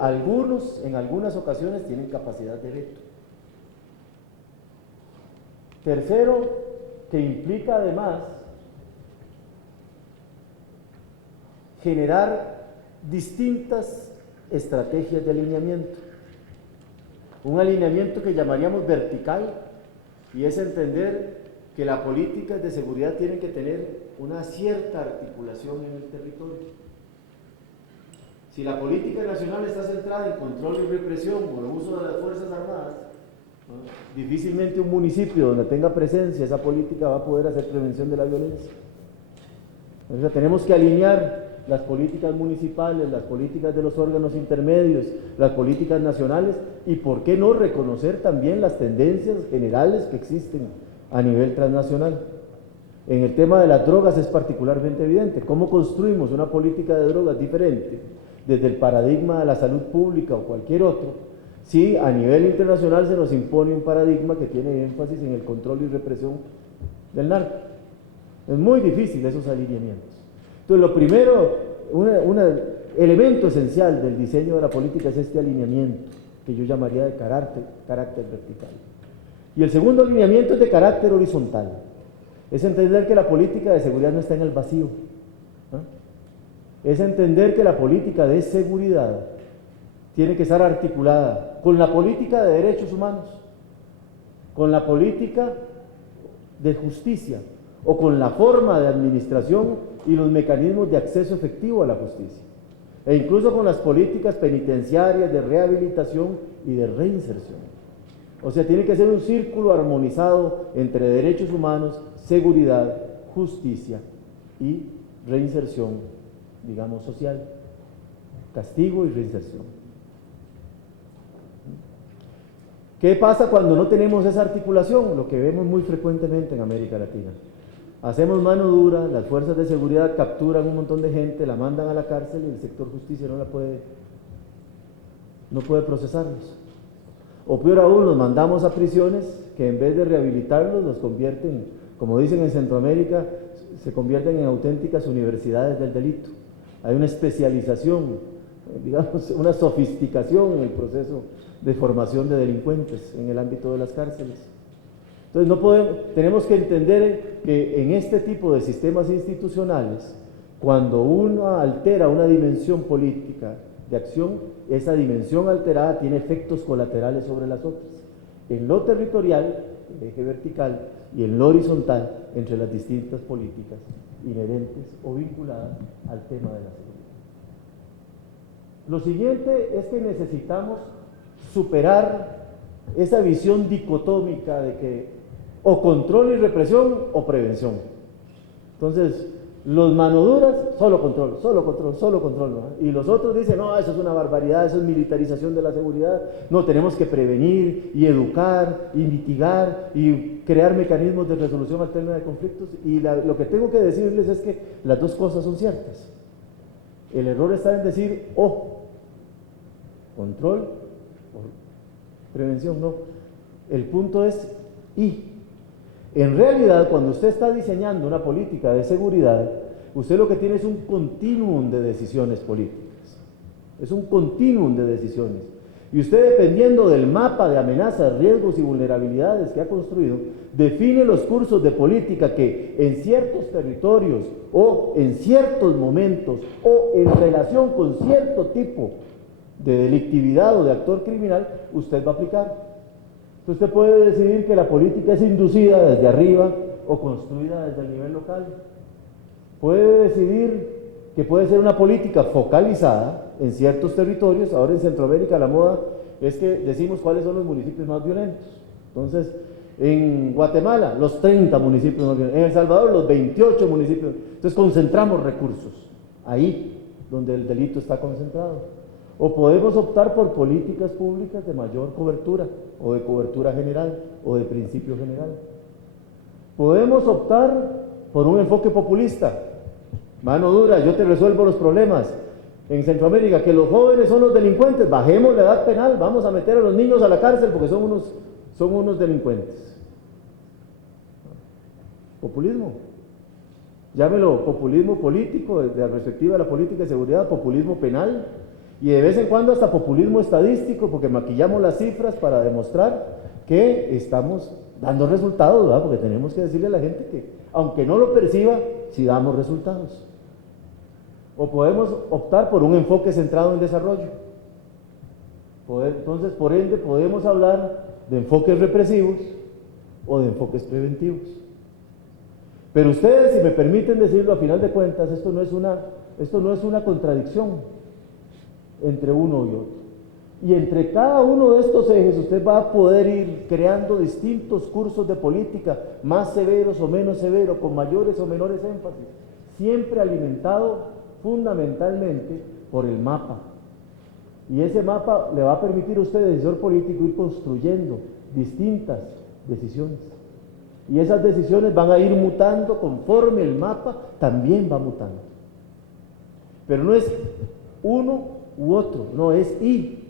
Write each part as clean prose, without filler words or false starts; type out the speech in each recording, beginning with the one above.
Algunos, en algunas ocasiones, tienen capacidad de veto. Tercero, que implica además generar distintas estrategias de alineamiento. Un alineamiento que llamaríamos vertical, y es entender que las políticas de seguridad tienen que tener una cierta articulación en el territorio. Si la política nacional está centrada en control y represión o en uso de las Fuerzas Armadas, ¿no?, difícilmente un municipio donde tenga presencia esa política va a poder hacer prevención de la violencia. O sea, tenemos que alinear las políticas municipales, las políticas de los órganos intermedios, las políticas nacionales, y por qué no reconocer también las tendencias generales que existen a nivel transnacional. En el tema de las drogas es particularmente evidente. ¿Cómo construimos una política de drogas diferente desde el paradigma de la salud pública o cualquier otro, si a nivel internacional se nos impone un paradigma que tiene énfasis en el control y represión del narco? Es muy difícil esos alineamientos. Entonces, lo primero, un elemento esencial del diseño de la política es este alineamiento, que yo llamaría de carácter vertical. Y el segundo alineamiento es de carácter horizontal. Es entender que la política de seguridad no está en el vacío, ¿no? Es entender que la política de seguridad tiene que estar articulada con la política de derechos humanos, con la política de justicia, o con la forma de administración y los mecanismos de acceso efectivo a la justicia, e incluso con las políticas penitenciarias de rehabilitación y de reinserción. O sea, tiene que ser un círculo armonizado entre derechos humanos, seguridad, justicia y reinserción, digamos, social, castigo y reinserción. ¿Qué pasa cuando no tenemos esa articulación? Lo que vemos muy frecuentemente en América Latina. Hacemos mano dura, las fuerzas de seguridad capturan un montón de gente, la mandan a la cárcel y el sector justicia no puede procesarlos. O peor aún, los mandamos a prisiones que en vez de rehabilitarlos los convierten, como dicen en Centroamérica, se convierten en auténticas universidades del delito. Hay una especialización, digamos, una sofisticación en el proceso de formación de delincuentes en el ámbito de las cárceles. Entonces tenemos que entender que en este tipo de sistemas institucionales, cuando uno altera una dimensión política de acción, esa dimensión alterada tiene efectos colaterales sobre las otras, en lo territorial, el eje vertical, y en lo horizontal, entre las distintas políticas inherentes o vinculadas al tema de la seguridad. Lo siguiente es que necesitamos superar esa visión dicotómica de que o control y represión o prevención. Entonces, los manoduras, solo control, ¿no? Y los otros dicen, no, eso es una barbaridad, eso es militarización de la seguridad. No, tenemos que prevenir y educar y mitigar y crear mecanismos de resolución alterna de conflictos. Y lo que tengo que decirles es que las dos cosas son ciertas. El error está en decir, control o prevención, no. El punto es y. En realidad, cuando usted está diseñando una política de seguridad, usted lo que tiene es un continuum de decisiones políticas. Es un continuum de decisiones. Y usted, dependiendo del mapa de amenazas, riesgos y vulnerabilidades que ha construido, define los cursos de política que en ciertos territorios o en ciertos momentos o en relación con cierto tipo de delictividad o de actor criminal, usted va a aplicar. Usted puede decidir que la política es inducida desde arriba o construida desde el nivel local. Puede decidir que puede ser una política focalizada en ciertos territorios. Ahora en Centroamérica la moda es que decimos cuáles son los municipios más violentos. Entonces, en Guatemala, los 30 municipios más violentos. En El Salvador, los 28 municipios. Entonces, concentramos recursos ahí donde el delito está concentrado. O podemos optar por políticas públicas de mayor cobertura, o de cobertura general, o de principio general. Podemos optar por un enfoque populista, mano dura, yo te resuelvo los problemas. En Centroamérica, que los jóvenes son los delincuentes, bajemos la edad penal, vamos a meter a los niños a la cárcel porque son unos delincuentes. Populismo. Llámelo populismo político, desde la perspectiva de la política de seguridad, populismo penal. Y de vez en cuando hasta populismo estadístico, porque maquillamos las cifras para demostrar que estamos dando resultados, ¿verdad? Porque tenemos que decirle a la gente que, aunque no lo perciba, sí damos resultados. O podemos optar por un enfoque centrado en el desarrollo. Entonces, por ende, podemos hablar de enfoques represivos o de enfoques preventivos. Pero ustedes, si me permiten decirlo, a final de cuentas, esto no es una contradicción entre uno y otro. Y entre cada uno de estos ejes usted va a poder ir creando distintos cursos de política, más severos o menos severos, con mayores o menores énfasis, siempre alimentado fundamentalmente por el mapa. Y ese mapa le va a permitir a usted, decisor político, ir construyendo distintas decisiones. Y esas decisiones van a ir mutando conforme el mapa también va mutando. Pero no es uno u otro, no, es y.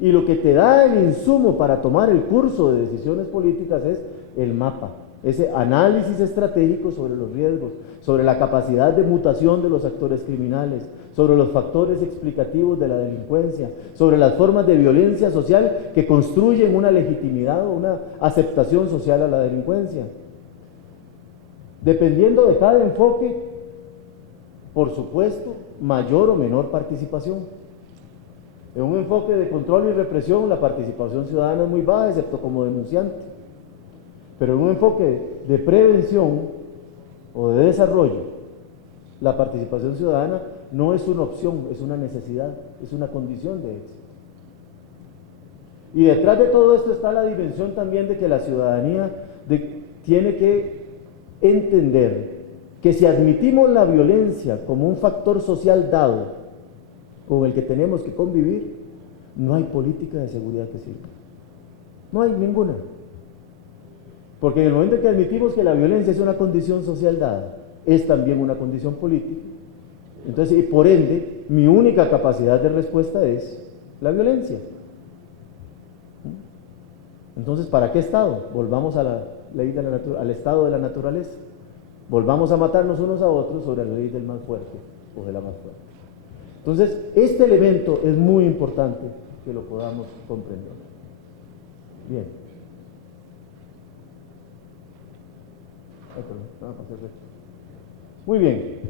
Y lo que te da el insumo para tomar el curso de decisiones políticas es el mapa, ese análisis estratégico sobre los riesgos, sobre la capacidad de mutación de los actores criminales, sobre los factores explicativos de la delincuencia, sobre las formas de violencia social que construyen una legitimidad o una aceptación social a la delincuencia. Dependiendo de cada enfoque, por supuesto, mayor o menor participación. En un enfoque de control y represión, la participación ciudadana es muy baja, excepto como denunciante. Pero en un enfoque de prevención o de desarrollo, la participación ciudadana no es una opción, es una necesidad, es una condición de éxito. Y detrás de todo esto está la dimensión también de que la ciudadanía tiene que entender que si admitimos la violencia como un factor social dado, con el que tenemos que convivir, no hay política de seguridad que sirva. No hay ninguna. Porque en el momento que admitimos que la violencia es una condición social dada, es también una condición política. Entonces, y por ende, mi única capacidad de respuesta es la violencia. Entonces, ¿para qué Estado? Volvamos a la ley al estado de la naturaleza. Volvamos a matarnos unos a otros sobre la ley del más fuerte o de la más fuerte. Entonces, este elemento es muy importante que lo podamos comprender. Bien. Muy bien.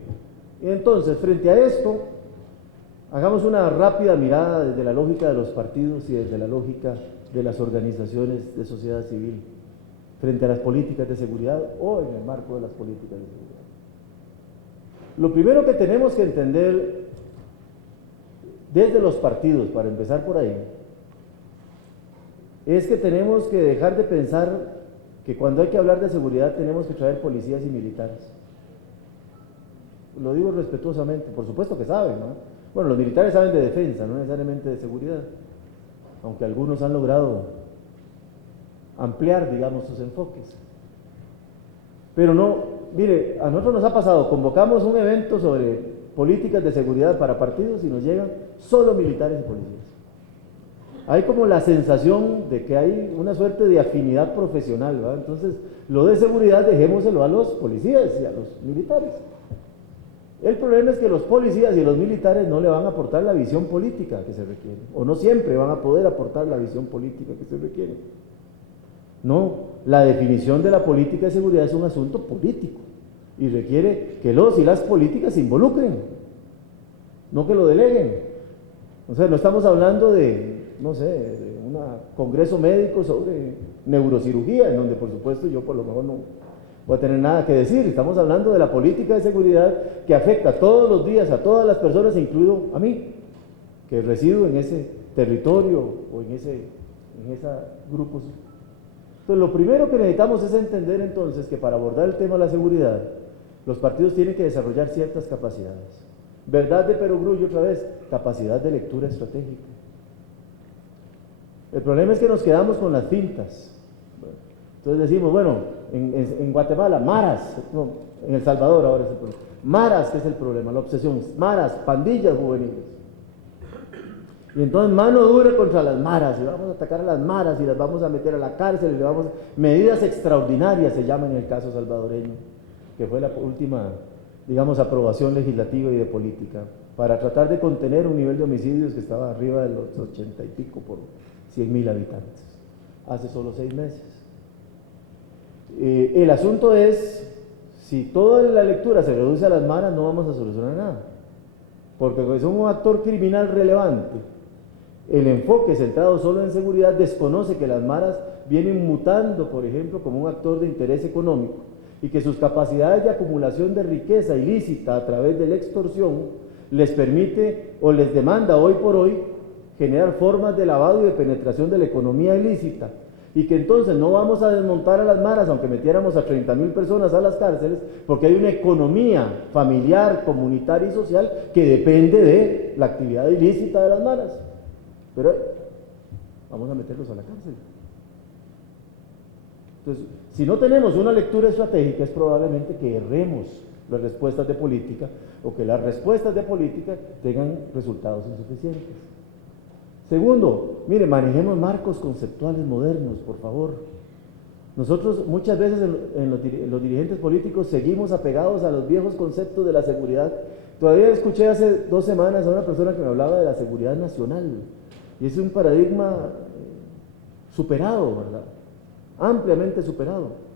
Entonces, frente a esto, hagamos una rápida mirada desde la lógica de los partidos y desde la lógica de las organizaciones de sociedad civil, frente a las políticas de seguridad o en el marco de las políticas de seguridad. Lo primero que tenemos que entender desde los partidos, para empezar por ahí, es que tenemos que dejar de pensar que cuando hay que hablar de seguridad tenemos que traer policías y militares. Lo digo respetuosamente, por supuesto que saben, ¿no? Bueno, los militares saben de defensa, no necesariamente de seguridad, aunque algunos han logrado ampliar, digamos, sus enfoques. Pero no, mire, a nosotros nos ha pasado, convocamos un evento sobre políticas de seguridad para partidos y nos llegan solo militares y policías. Hay como la sensación de que hay una suerte de afinidad profesional, ¿verdad? Entonces, lo de seguridad dejémoselo a los policías y a los militares. El problema es que los policías y los militares no le van a aportar la visión política que se requiere, o no siempre van a poder aportar la visión política que se requiere. No, la definición de la política de seguridad es un asunto político y requiere que los y las políticas se involucren, no que lo deleguen. O sea, no estamos hablando de, no sé, de un congreso médico sobre neurocirugía, en donde por supuesto yo por lo mejor no voy a tener nada que decir. Estamos hablando de la política de seguridad que afecta todos los días a todas las personas, incluido a mí, que resido en ese territorio o en ese grupo. Entonces, lo primero que necesitamos es entender entonces que para abordar el tema de la seguridad, los partidos tienen que desarrollar ciertas capacidades. Verdad de Perogrullo otra vez, capacidad de lectura estratégica. El problema es que nos quedamos con las fintas. Entonces decimos, bueno, en Guatemala, maras, no, en El Salvador ahora es el problema. Maras, ¿qué es el problema? La obsesión, maras, pandillas juveniles. Y entonces mano dura contra las maras, y vamos a atacar a las maras y las vamos a meter a la cárcel, y le vamos medidas extraordinarias se llama en el caso salvadoreño, que fue la última, digamos, aprobación legislativa y de política para tratar de contener un nivel de homicidios que estaba arriba de los 80 y pico por 100.000 habitantes, hace solo 6 meses. El asunto es, si toda la lectura se reduce a las maras, no vamos a solucionar nada, porque son un actor criminal relevante. El enfoque centrado solo en seguridad desconoce que las maras vienen mutando, por ejemplo, como un actor de interés económico, y que sus capacidades de acumulación de riqueza ilícita a través de la extorsión les permite o les demanda hoy por hoy generar formas de lavado y de penetración de la economía ilícita, y que entonces no vamos a desmontar a las maras aunque metiéramos a 30.000 personas a las cárceles, porque hay una economía familiar, comunitaria y social que depende de la actividad ilícita de las maras, pero vamos a meterlos a la cárcel. Entonces, si no tenemos una lectura estratégica, es probablemente que erremos las respuestas de política, o que las respuestas de política tengan resultados insuficientes. Segundo, mire, manejemos marcos conceptuales modernos, por favor. Nosotros muchas veces los dirigentes políticos seguimos apegados a los viejos conceptos de la seguridad. Todavía escuché hace 2 semanas a una persona que me hablaba de la seguridad nacional, y es un paradigma superado, ¿verdad? Ampliamente superado.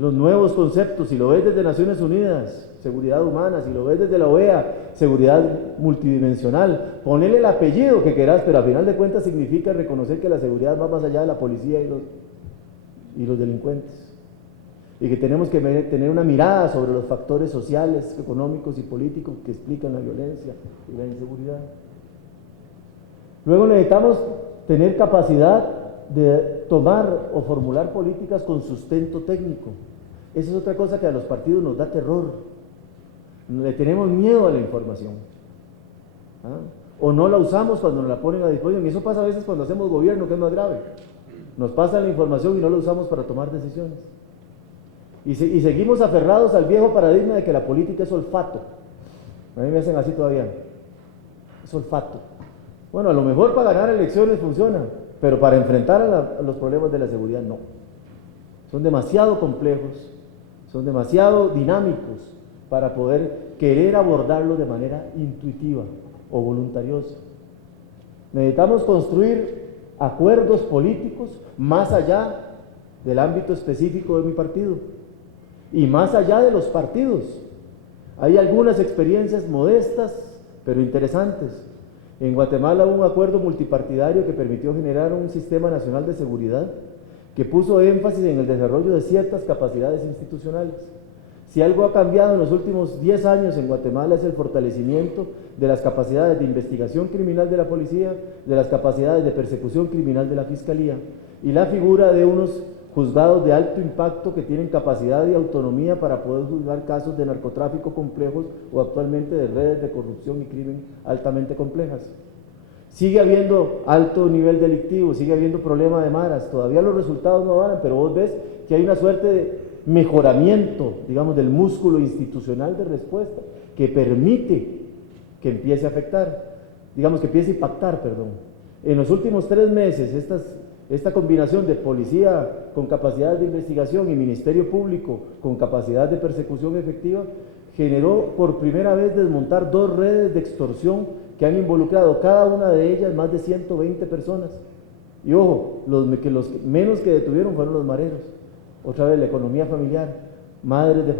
Los nuevos conceptos, si lo ves desde Naciones Unidas, seguridad humana, si lo ves desde la OEA, seguridad multidimensional, ponele el apellido que querás, pero al final de cuentas significa reconocer que la seguridad va más allá de la policía y los delincuentes, y que tenemos que tener una mirada sobre los factores sociales, económicos y políticos que explican la violencia y la inseguridad. Luego necesitamos tener capacidad de tomar o formular políticas con sustento técnico. Esa es otra cosa que a los partidos nos da terror. Le tenemos miedo a la información, o no la usamos cuando nos la ponen a disposición, y eso pasa a veces cuando hacemos gobierno, que es más grave. Nos pasan la información y no la usamos para tomar decisiones, y seguimos aferrados al viejo paradigma de que la política es olfato. A mí me hacen así todavía, es olfato. Bueno, a lo mejor para ganar elecciones funciona, pero para enfrentar a los problemas de la seguridad no. Son demasiado complejos, son demasiado dinámicos para poder querer abordarlos de manera intuitiva o voluntariosa. Necesitamos construir acuerdos políticos más allá del ámbito específico de mi partido y más allá de los partidos. Hay algunas experiencias modestas pero interesantes. En Guatemala hubo un acuerdo multipartidario que permitió generar un sistema nacional de seguridad que puso énfasis en el desarrollo de ciertas capacidades institucionales. Si algo ha cambiado en los últimos 10 años en Guatemala es el fortalecimiento de las capacidades de investigación criminal de la policía, de las capacidades de persecución criminal de la fiscalía, y la figura de unos juzgados de alto impacto que tienen capacidad y autonomía para poder juzgar casos de narcotráfico complejos o actualmente de redes de corrupción y crimen altamente complejas. Sigue habiendo alto nivel delictivo, sigue habiendo problema de maras, todavía los resultados no van, pero vos ves que hay una suerte de mejoramiento, digamos, del músculo institucional de respuesta que permite que empiece a afectar, digamos, que empiece a impactar, perdón. En los últimos 3 meses, esta combinación de policía con capacidad de investigación y Ministerio Público con capacidad de persecución efectiva generó por primera vez desmontar 2 redes de extorsión que han involucrado cada una de ellas más de 120 personas. Y ojo, los menos que detuvieron fueron los mareros. Otra vez la economía familiar, madres de